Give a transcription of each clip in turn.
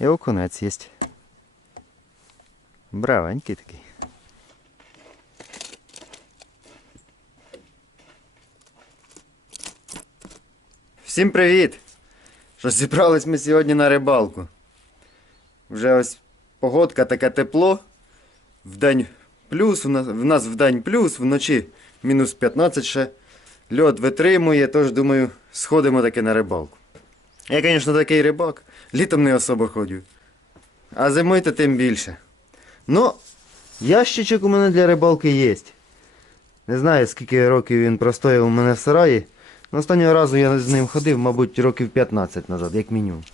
І окунець є. Бравенький такий. Всім привіт! Що зібрались ми сьогодні на рибалку. Вже ось погодка таке тепло. Вдень плюс, в нас, в нас вдень плюс, вночі мінус 15 ще. Льод витримує, тож думаю, сходимо таки на рибалку. Я, звісно, такий рибак, літом не особо ходю. А зимою то тим більше. Ну, ящичок у мене для рибалки є. Не знаю, скільки років він простояв у мене в сараї. Останнього разу я з ним ходив, мабуть, років 15 назад, як мінімум.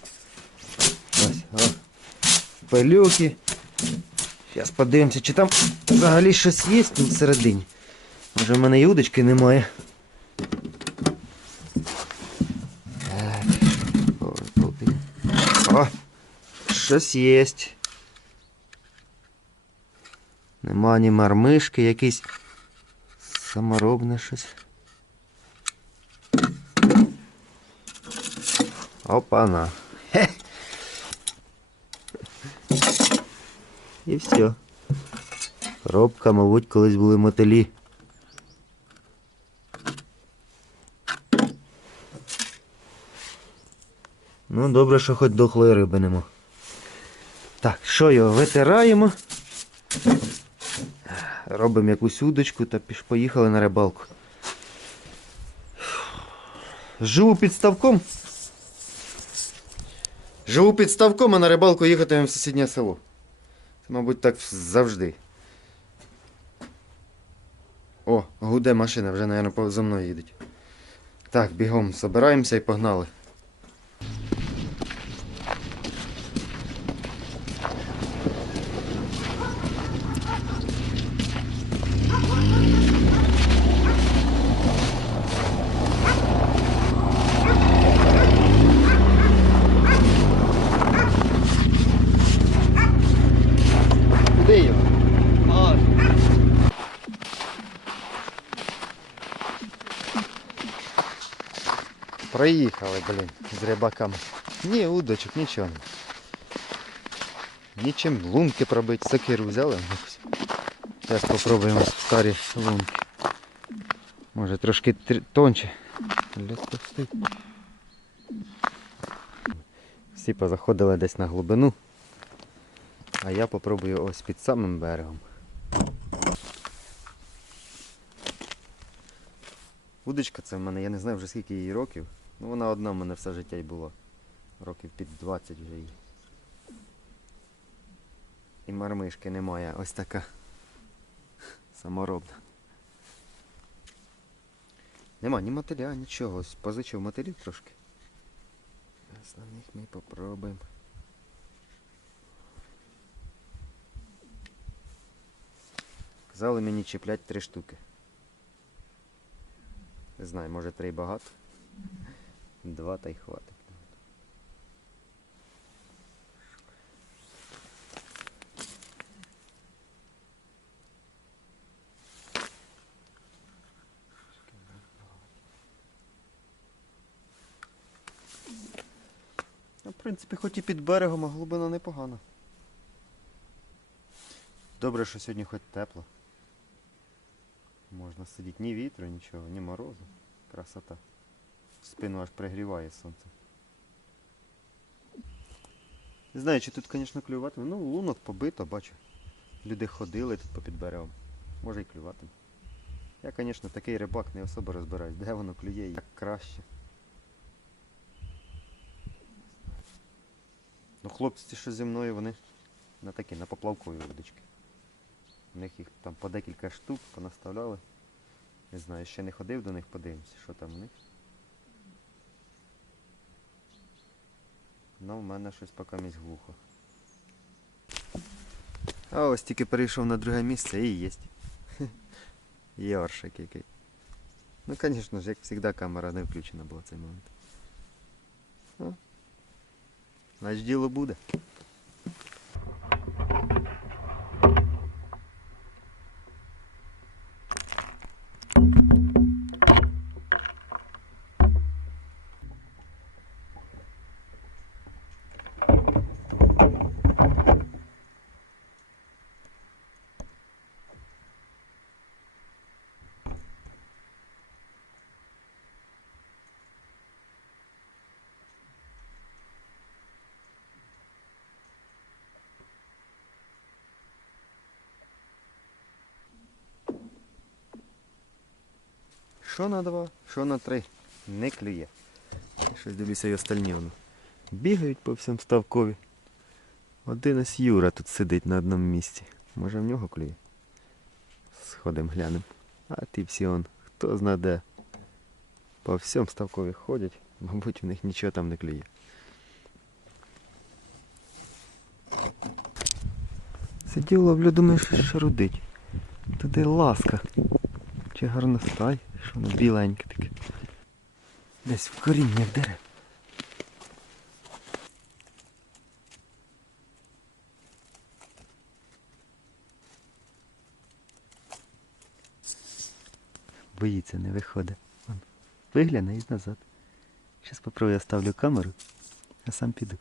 Ось, о. Пилюки. Зараз подивимося, чи там взагалі щось є всередині. Може в мене і удочки немає. Так. О, тут. О, щось є. Нема ні мармишки, якийсь саморобне щось. Опана. Хе. І все. Коробка, мабуть, колись були мотилі. Ну, добре, що хоч дохлої риби нема. Так, що його витираємо. Робимо якусь удочку та поїхали на рибалку. Живу під ставком. Живу під ставком, а на рибалку їхатимемо в сусіднє село. Це, мабуть, так завжди. О, гуде машина, вже, мабуть, за мною їдуть. Так, бігом, збираємося і погнали. Куди його? Проїхали, блін, з рибаками. Ні, удочок, нічого. Нічим лунки пробити, сокиру взяли якусь. Зараз спробуємо старі лунки. Може трошки тонче. Всі позаходили десь на глибину. А я попробую ось під самим берегом. Удочка це в мене, я не знаю вже скільки їй років. Ну вона одна в мене все життя й була. Років під 20 вже їй. І мармишки немає. Ось така саморобна. Нема ні мотиля, нічого. Ось позичив мотилів трошки. Зараз на них ми попробуємо. Казали мені чіплять три штуки. Не знаю, може три багато. Два та й хватить. Ну, В принципі, хоч і під берегом, а глибина непогана. Добре, що сьогодні хоч тепло. Можна сидіти ні вітру, нічого, ні морозу. Красота. Спину аж пригріває сонце. Не знаю, чи тут, звісно, клюватиме. Ну, лунок побито, бачу. Люди ходили тут попід берегом. Може і клюватиме. Я, звісно, такий рибак не особо розбираюсь, де воно клює, як краще. Ну, хлопці, що зі мною, вони на такі, на поплавкові удочки. У них їх там по декілька штук понаставляли. Не знаю, ще не ходив до них, подивимося, що там у них. Ну, в мене щось поки місць глухо. А ось тільки перейшов на друге місце і є. Йоршик який. Ну, звісно ж, як завжди, камера не включена була в цей момент. Ну, значить діло буде. Що на два, що на три. Не клює. Щось дивлюся і остальні воно. Бігають по всьому ставкові. Один ось Юра тут сидить на одному місці. Може в нього клює? Сходимо глянемо. А ті всі он, хто зна де. По всьому ставкові ходять, мабуть, в них нічого там не клює. Сидів ловлю, думаю, що шарудить. Туди ласка. Чи гарностай, що воно біленьке таке. Десь в коріннях дерев. Боїться, не виходить. Вигляне і назад. Зараз попробую я ставлю камеру, а сам піду.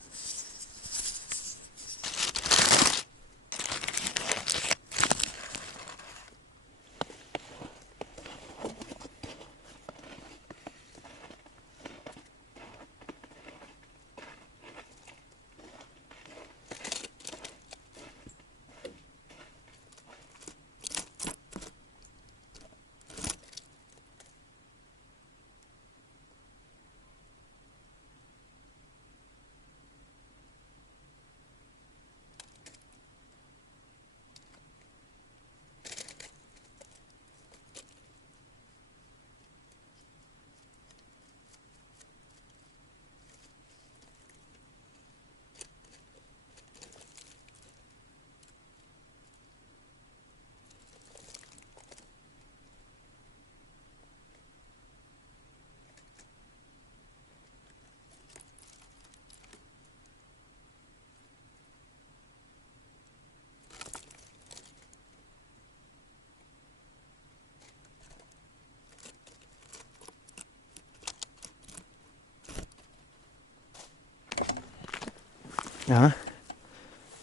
Ага.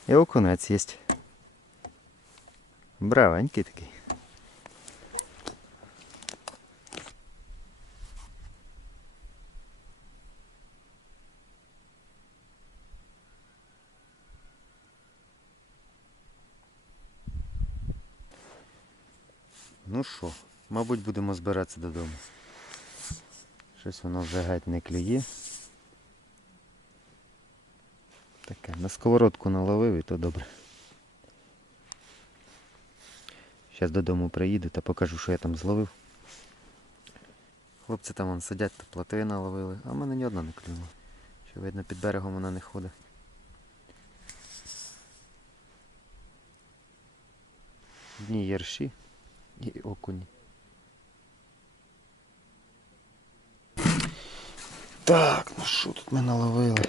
І окунець є. Бравенький такий. Ну що, мабуть, будемо збиратися додому. Щось воно вже геть не клює. Таке, на сковородку наловив і то добре. Зараз додому приїду та покажу, що я там зловив. Хлопці там вон сидять, та плотви наловили, а в мене ні одна не клюнула. Що видно, під берегом вона не ходить. Дні єрші і окуні. Так, ну що тут ми наловили?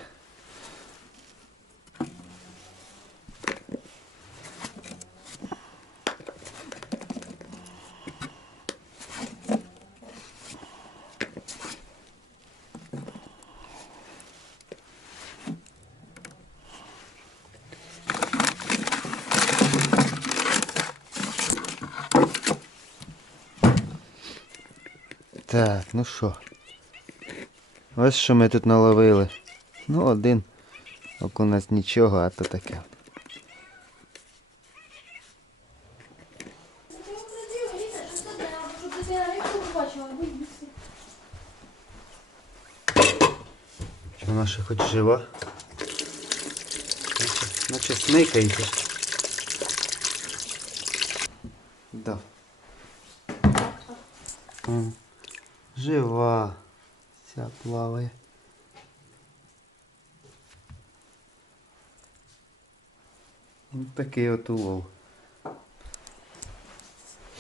Так, ну що. Ось що ми тут наловили. Ну, один. Окунець нічого, а то таке. Чи вона ще хоч жива? Наче- Наче смикається. Да. Жива. Вся плаває. Ось такий от улов.